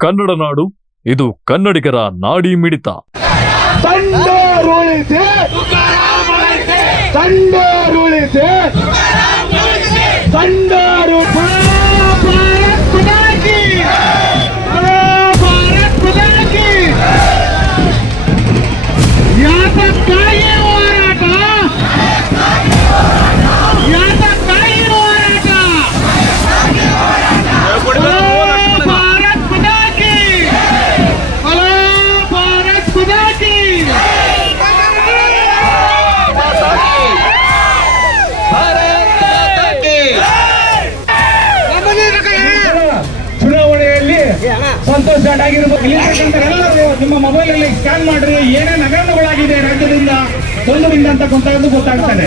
ಕನ್ನಡ ನಾಡು ಇದು ಕನ್ನಡಿಗರ ನಾಡಿ ಮಿಡಿತ. ಸಂಡೂರುಳಿಸಿ ಸಂತೋಷ್ ಜಾಟ್ ಆಗಿರ್ಬೋದು. ಇಲ್ಲಿರ್ತಕ್ಕಂಥ ಎಲ್ಲರೂ ನಿಮ್ಮ ಮೊಬೈಲ್ ಅಲ್ಲಿ ಸ್ಕ್ಯಾನ್ ಮಾಡ್ರಿ ಏನೇ ಹಗರಣಗಳಾಗಿದೆ ರಾಜ್ಯದಿಂದ ತೊಂದರೆಯಿಂದ ಅಂತ ಅಂತಕ್ಕಂಥದ್ದು ಗೊತ್ತಾಗ್ತಾನೆ.